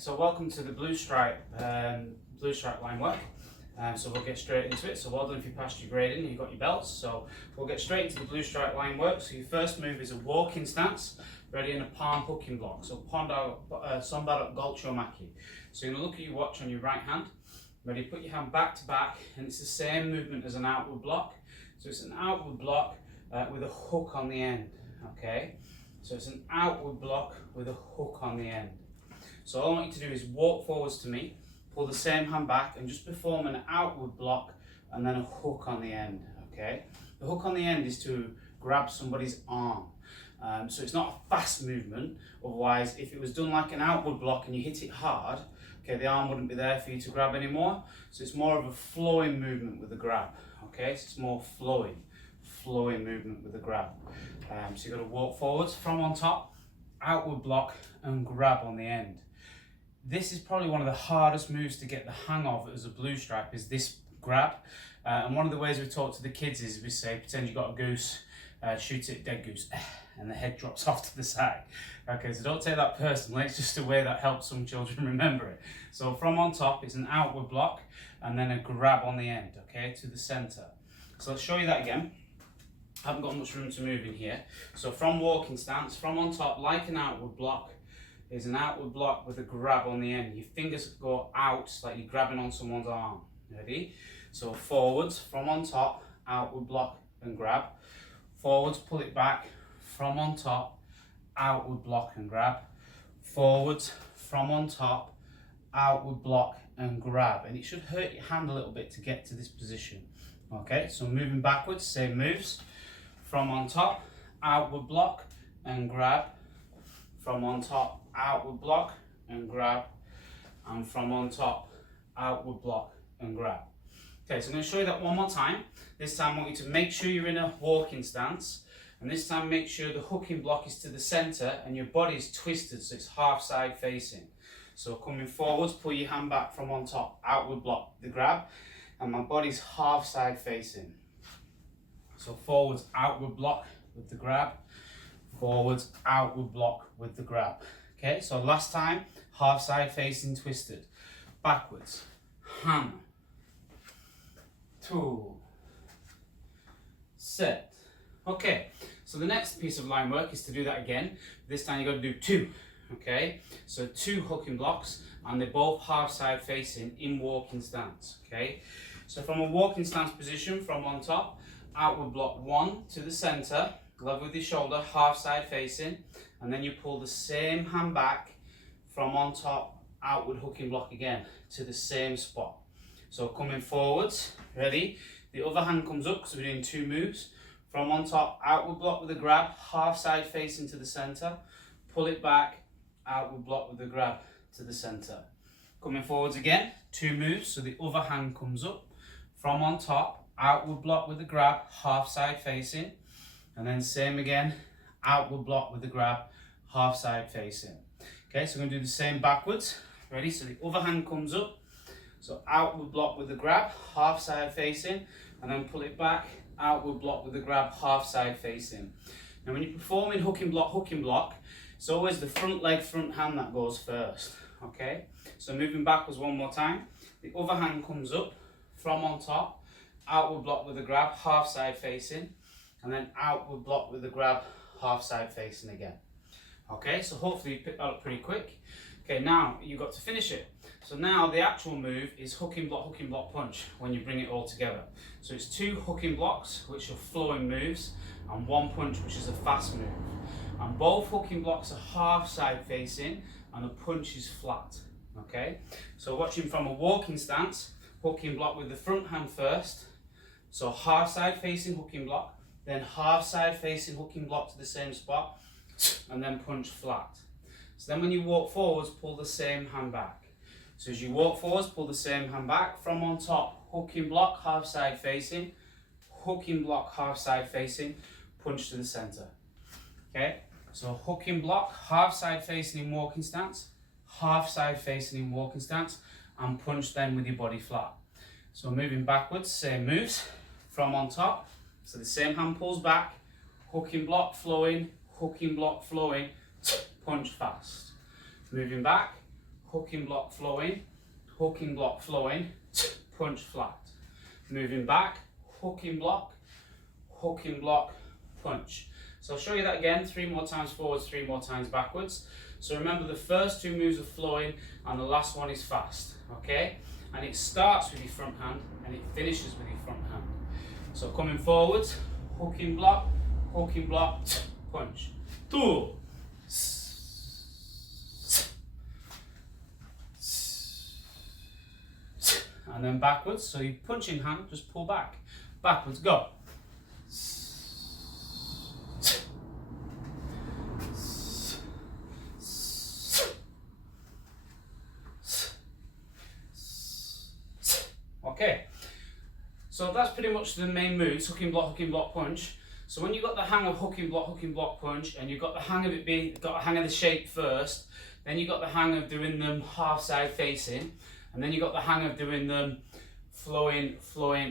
So welcome to the Blue Stripe line work. So we'll get straight into it. So well done if you passed your grading and you've got your belts. So we'll get straight into the Blue Stripe line work. So your first move is a walking stance, ready in a palm hooking block. So Sombar Golcho Maki. So you're going to look at your watch on your right hand, ready, put your hand back to back, and it's the same movement as an outward block. So it's an outward block with a hook on the end, okay? So it's an outward block with a hook on the end. So all I want you to do is walk forwards to me, pull the same hand back and just perform an outward block and then a hook on the end, okay? The hook on the end is to grab somebody's arm. So it's not a fast movement, otherwise if it was done like an outward block and you hit it hard, okay, the arm wouldn't be there for you to grab anymore. So it's more of a flowing movement with the grab, okay? So it's more flowing movement with the grab. So you've got to walk forwards from on top, outward block and grab on the end. This is probably one of the hardest moves to get the hang of as a blue stripe, is this grab. And one of the ways we talk to the kids is we say, pretend you've got a goose, shoot it, dead goose, and the head drops off to the side. Okay, so don't take that personally, it's just a way that helps some children remember it. So from on top, it's an outward block and then a grab on the end, okay, to the center. So let's show you that again. I haven't got much room to move in here. So from walking stance, from on top, like an outward block, is an outward block with a grab on the end. Your fingers go out like you're grabbing on someone's arm. Ready? So forwards, from on top, outward block and grab. Forwards, pull it back, from on top, outward block and grab. Forwards, from on top, outward block and grab. And it should hurt your hand a little bit to get to this position. Okay, so moving backwards, same moves. From on top, outward block and grab. From on top, outward block and grab. And from on top, outward block and grab. Okay, so I'm going to show you that one more time. This time I want you to make sure you're in a walking stance. And this time make sure the hooking block is to the center and your body is twisted so it's half side facing. So coming forwards, pull your hand back from on top, outward block, the grab. And my body's half side facing. So forwards, outward block with the grab. Forwards, outward block with the grab. Okay, so last time, half side facing twisted. Backwards, hammer, tool, set. Okay, so the next piece of line work is to do that again. This time you've got to do two. Okay, so two hooking blocks and they're both half side facing in walking stance. Okay, so from a walking stance position, from on top, outward block one to the center, level with your shoulder, half side facing, and then you pull the same hand back from on top, outward hooking block again to the same spot. So coming forwards, ready, the other hand comes up because we're doing two moves. From on top, outward block with a grab, half side facing to the center, pull it back, outward block with a grab to the center. Coming forwards again, two moves, so the other hand comes up. From on top, outward block with the grab, half side facing, and then same again, outward block with the grab, half side facing. Okay, so we're going to do the same backwards. Ready? So the other hand comes up, so outward block with the grab, half side facing, and then pull it back, outward block with the grab, half side facing. Now when you're performing hooking block, it's always the front leg, front hand that goes first. Okay, so moving backwards one more time, the other hand comes up, from on top, outward block with the grab, half side facing, and then outward block with the grab, half side facing again. Okay, so hopefully you pick that up pretty quick. Okay, now you've got to finish it. So now the actual move is hooking block, punch when you bring it all together. So it's two hooking blocks, which are flowing moves, and one punch, which is a fast move. And both hooking blocks are half side facing, and the punch is flat. Okay, so watching from a walking stance, hooking block with the front hand first. So half side facing hooking block, then half side facing hooking block to the same spot, and then punch flat. So then when you walk forwards, pull the same hand back. So as you walk forwards, pull the same hand back. From on top, hooking block, half side facing, hooking block, half side facing, punch to the center. Okay, so hooking block, half side facing in walking stance, half side facing in walking stance, and punch then with your body flat. So moving backwards, same moves. From on top, so the same hand pulls back, hooking block flowing, punch fast. Moving back, hooking block flowing, punch flat. Moving back, hooking block, punch. So I'll show you that again, 3 more times forwards, 3 more times backwards. So remember, the first 2 moves are flowing and the last one is fast, okay? And it starts with your front hand and it finishes with your front hand. So coming forwards, hooking block, punch. 2. And then backwards, so you punch in hand, just pull back. Backwards, go. Okay, so that's pretty much the main moves, hooking block, punch. So when you've got the hang of hooking block, punch, and you've got the hang of it being, got a hang of the shape first, then you've got the hang of doing them half side facing, and then you've got the hang of doing them flowing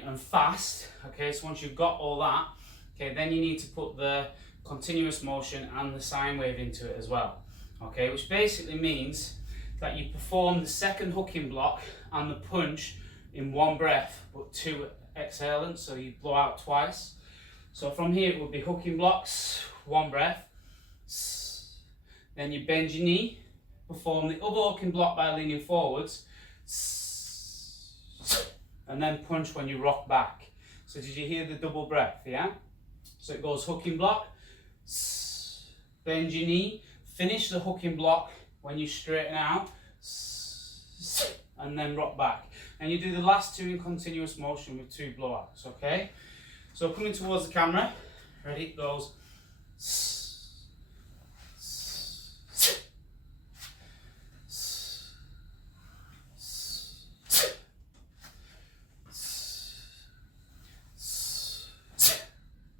and fast. Okay, so once you've got all that, okay, then you need to put the continuous motion and the sine wave into it as well. Okay, which basically means that you perform the second hooking block and the punch in one breath, but 2 exhalants, so you blow out twice. So from here it would be hooking blocks, 1 breath, then you bend your knee, perform the other hooking block by leaning forwards, and then punch when you rock back. So did you hear the double breath, yeah? So it goes hooking block, bend your knee, finish the hooking block when you straighten out, and then rock back. And you do the last 2 in continuous motion with 2 blowouts, okay? So coming towards the camera, ready, it goes.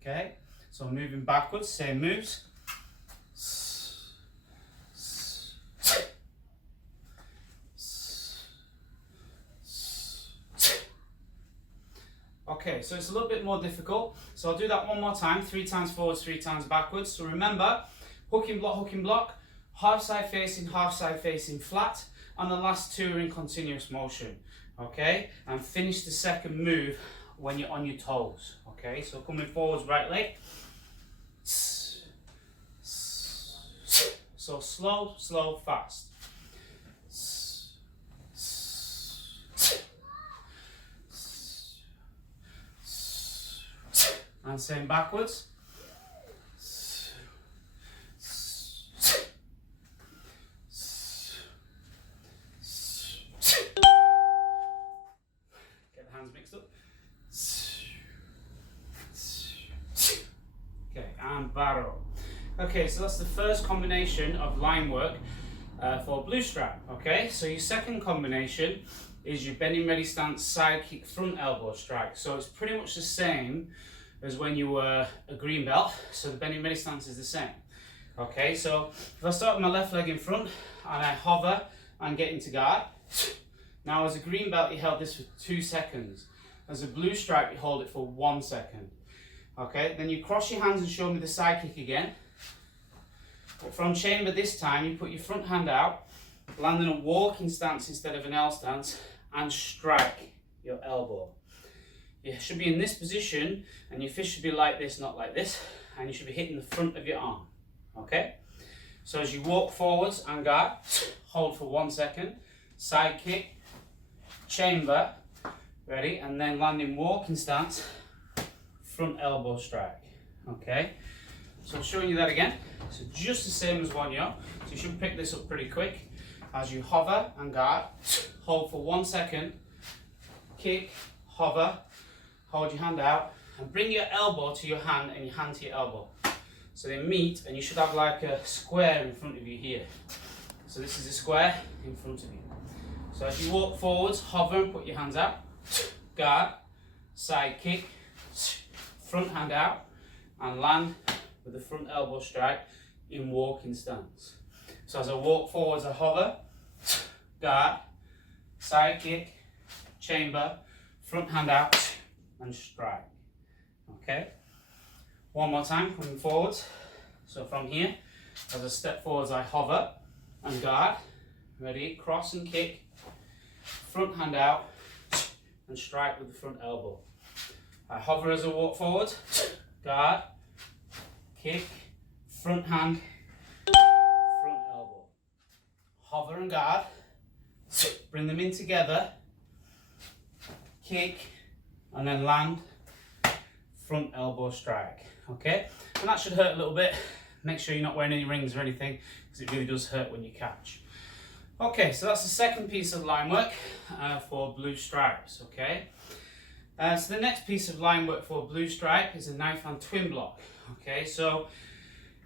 Okay, so moving backwards, same moves. Okay, so it's a little bit more difficult. So I'll do that 1 more time, 3 times forwards, 3 times backwards. So remember, hooking block, half side facing, flat, and the last 2 are in continuous motion. Okay, and finish the second move when you're on your toes. Okay, so coming forwards, right leg. So slow, fast. And same backwards. Get the hands mixed up. Okay, and barrel. Okay, so that's the first combination of line work for blue stripe. Okay, so your second combination is your bending ready stance, side kick, front elbow strike. So it's pretty much the same as when you were a green belt, so the bending ready stance is the same. Okay, so if I start with my left leg in front and I hover and get into guard, now as a green belt you held this for 2 seconds. As a blue stripe you hold it for 1 second. Okay, then you cross your hands and show me the side kick again. But from chamber this time you put your front hand out, land in a walking stance instead of an L stance, and strike your elbow. You should be in this position and your fist should be like this, not like this, and you should be hitting the front of your arm. Okay? So as you walk forwards and guard, hold for 1 second, side kick, chamber, ready, and then land in walking stance, front elbow strike. Okay? So I'm showing you that again. So just the same as 1 yo. So you should pick this up pretty quick. As you hover and guard, hold for 1 second, kick, hover, hold your hand out, and bring your elbow to your hand and your hand to your elbow. So they meet, and you should have like a square in front of you here. So this is a square in front of you. So as you walk forwards, hover and put your hands out, guard, side kick, front hand out, and land with the front elbow strike in walking stance. So as I walk forwards, I hover, guard, side kick, chamber, front hand out, and strike. Okay? 1 more time, coming forwards. So from here, as I step forwards, I hover and guard, Ready? Cross and kick, front hand out, and strike with the front elbow. I hover as I walk forward, guard, kick, front hand, front elbow. Hover and guard, bring them in together, kick, and then land, front elbow strike. Okay? And that should hurt a little bit. Make sure you're not wearing any rings or anything, because it really does hurt when you catch. Okay, so that's the second piece of line work for blue stripes, okay? So the next piece of line work for blue stripe is a knife hand twin block, okay? So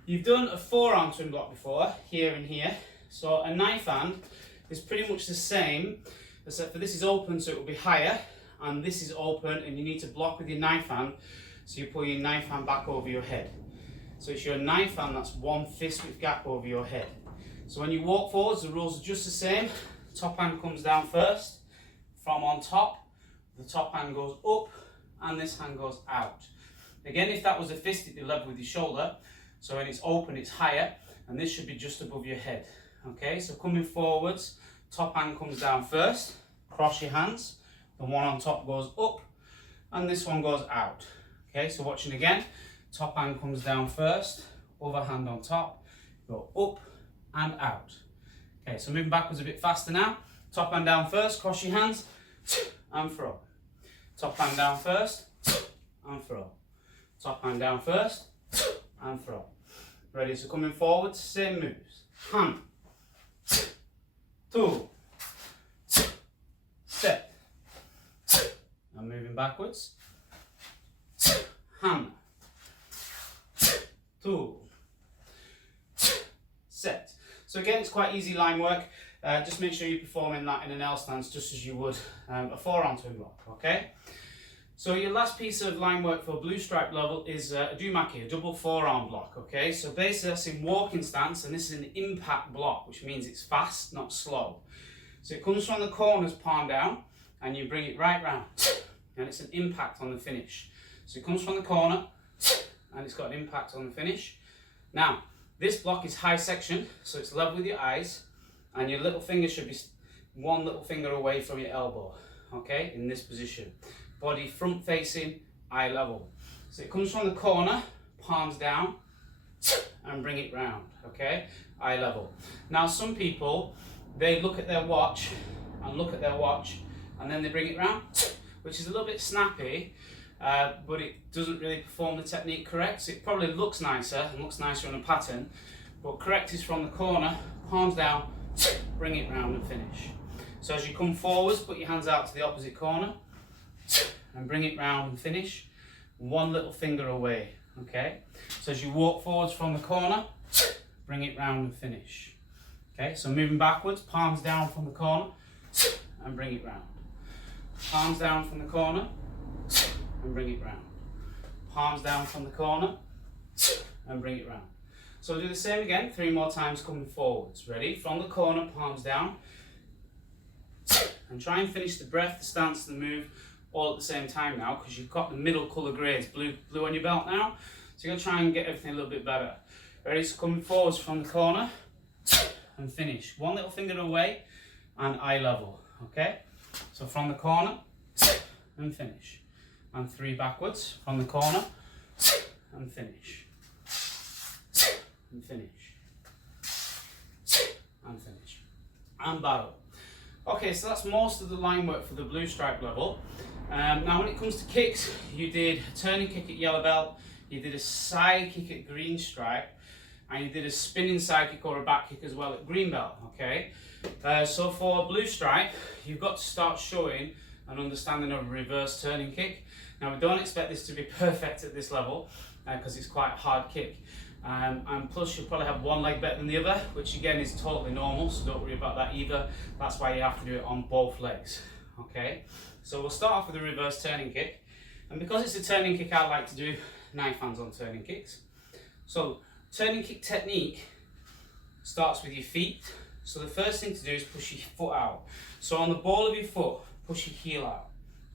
you've done a forearm twin block before, here and here. So a knife hand is pretty much the same, except for this is open, so it will be higher, and this is open, and you need to block with your knife hand, so you pull your knife hand back over your head. So it's your knife hand that's one fist width gap over your head. So when you walk forwards, the rules are just the same. Top hand comes down first, from on top, the top hand goes up, and this hand goes out. Again, if that was a fist, it'd be level with your shoulder. So when it's open, it's higher, and this should be just above your head. Okay, so coming forwards, top hand comes down first, cross your hands, the one on top goes up, and this one goes out. Okay, so watching again, top hand comes down first, other hand on top, go up and out. Okay, so moving backwards a bit faster now. Top hand down first, cross your hands, and throw. Top hand down first, and throw. Top hand down first, and throw. Ready, so coming forward, same moves. Hand, two, set. And moving backwards. Hand, two, set. So again, it's quite easy line work. Just make sure you're performing that in an L stance just as you would a forearm twin block, okay? So your last piece of line work for blue stripe level is a dumaki, a double forearm block, okay? So basically that's in walking stance, and this is an impact block, which means it's fast, not slow. So it comes from the corners, palm down, and you bring it right round, and it's an impact on the finish. So it comes from the corner, and it's got an impact on the finish. Now, this block is high section, so it's level with your eyes, and your little finger should be one little finger away from your elbow, okay, in this position. Body front facing, eye level. So it comes from the corner, palms down, and bring it round, okay, eye level. Now some people, they look at their watch, and then they bring it round, which is a little bit snappy, but it doesn't really perform the technique correct. So it probably looks nicer and looks nicer on a pattern, but correct is from the corner, palms down, bring it round and finish. So as you come forwards, put your hands out to the opposite corner and bring it round and finish, one little finger away, okay? So as you walk forwards from the corner, bring it round and finish. Okay, so moving backwards, palms down from the corner and bring it round. Palms down from the corner and bring it round. Palms down from the corner and bring it round. So do the same again, 3 more times coming forwards. Ready? From the corner, palms down. And try and finish the breath, the stance, the move all at the same time now, because you've got the middle colour grades, blue on your belt now. So you're going to try and get everything a little bit better. Ready? So coming forwards from the corner and finish. One little finger away and eye level. Okay? So from the corner and finish. And 3 backwards from the corner and finish. And finish. And finish. And barrel. Okay, so that's most of the line work for the blue stripe level. Now when it comes to kicks, you did a turning kick at yellow belt, you did a side kick at green stripe, and you did a spinning side kick or a back kick as well at green belt, okay? So for blue stripe, you've got to start showing an understanding of a reverse turning kick. Now we don't expect this to be perfect at this level, because it's quite a hard kick. And plus you'll probably have one leg better than the other, which again is totally normal, so don't worry about that either. That's why you have to do it on both legs, okay? So we'll start off with a reverse turning kick. And because it's a turning kick, I like to do knife hands on turning kicks. So turning kick technique starts with your feet. So the first thing to do is push your foot out. So on the ball of your foot, push your heel out,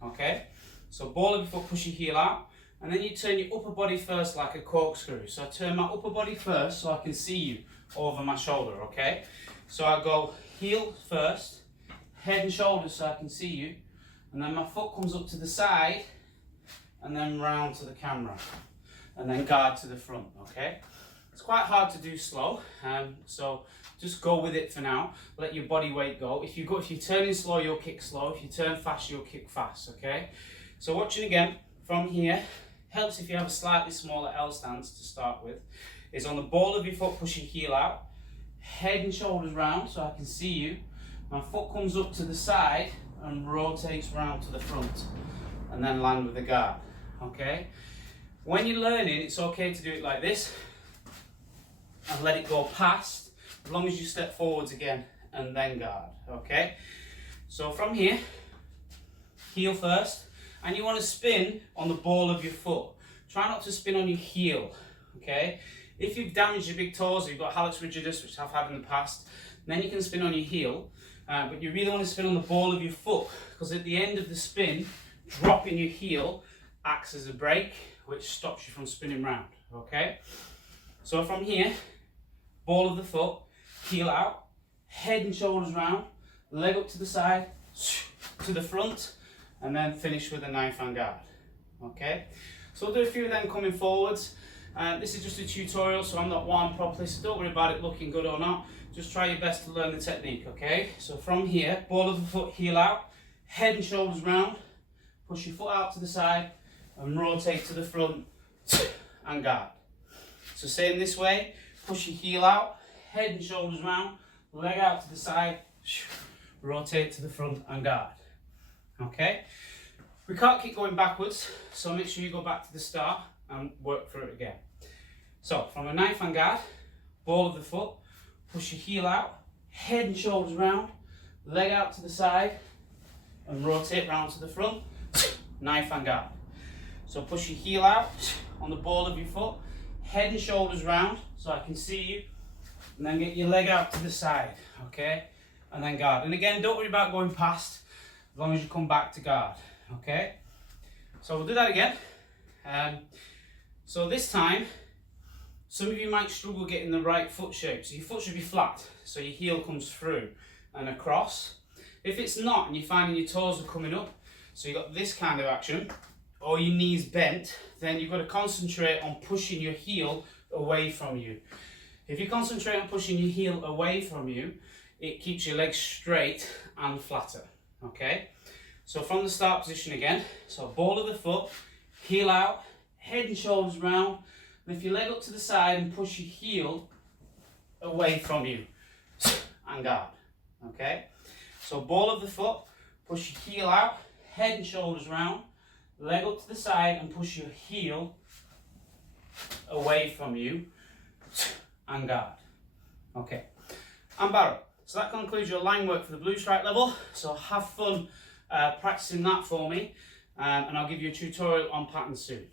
okay? So ball of your foot, push your heel out. And then you turn your upper body first like a corkscrew. So I turn my upper body first so I can see you over my shoulder, okay? So I go heel first, head and shoulders so I can see you, and then my foot comes up to the side, and then round to the camera, and then guard to the front, okay? It's quite hard to do slow, so just go with it for now. Let your body weight go. If you're turning slow, you'll kick slow. If you turn fast, you'll kick fast, okay? So watching again from here, helps if you have a slightly smaller L stance to start with, is on the ball of your foot, push your heel out, head and shoulders round so I can see you. My foot comes up to the side and rotates round to the front, and then land with the guard, okay? When you're learning, it's okay to do it like this and let it go past, as long as you step forwards again and then guard, okay? So from here, heel first, and you want to spin on the ball of your foot. Try not to spin on your heel, okay? If you've damaged your big toes, or you've got hallux rigidus, which I've had in the past, then you can spin on your heel, but you really want to spin on the ball of your foot, because at the end of the spin, dropping your heel acts as a brake, which stops you from spinning round, okay? So from here, ball of the foot, heel out, head and shoulders round, leg up to the side, to the front, and then finish with a knife and guard, okay? So we'll do a few of them coming forwards. This is just a tutorial, so I'm not warmed properly, so don't worry about it looking good or not. Just try your best to learn the technique, okay? So from here, ball of the foot, heel out, head and shoulders round, push your foot out to the side, and rotate to the front, and guard. So same this way, push your heel out, head and shoulders round, leg out to the side, rotate to the front and guard. Okay? We can't keep going backwards, so make sure you go back to the start and work through it again. So from a knife and guard, ball of the foot, push your heel out, head and shoulders round, leg out to the side, and rotate round to the front, knife and guard. So push your heel out on the ball of your foot, head and shoulders round so I can see you, and then get your leg out to the side, okay? And then guard. And again, don't worry about going past, as long as you come back to guard, okay? So we'll do that again. So this time, some of you might struggle getting the right foot shape. So your foot should be flat, so your heel comes through and across. If it's not, and you're finding your toes are coming up, so you've got this kind of action, or your knees bent, then you've got to concentrate on pushing your heel away from you. If you concentrate on pushing your heel away from you, it keeps your legs straight and flatter, okay? So from the start position again, so ball of the foot, heel out, head and shoulders round, lift your leg up to the side and push your heel away from you, and guard, okay? So ball of the foot, push your heel out, head and shoulders round, leg up to the side and push your heel away from you, and guard. Okay, and barrel. So that concludes your line work for the blue stripe level. So have fun practicing that for me, and I'll give you a tutorial on pattern soon.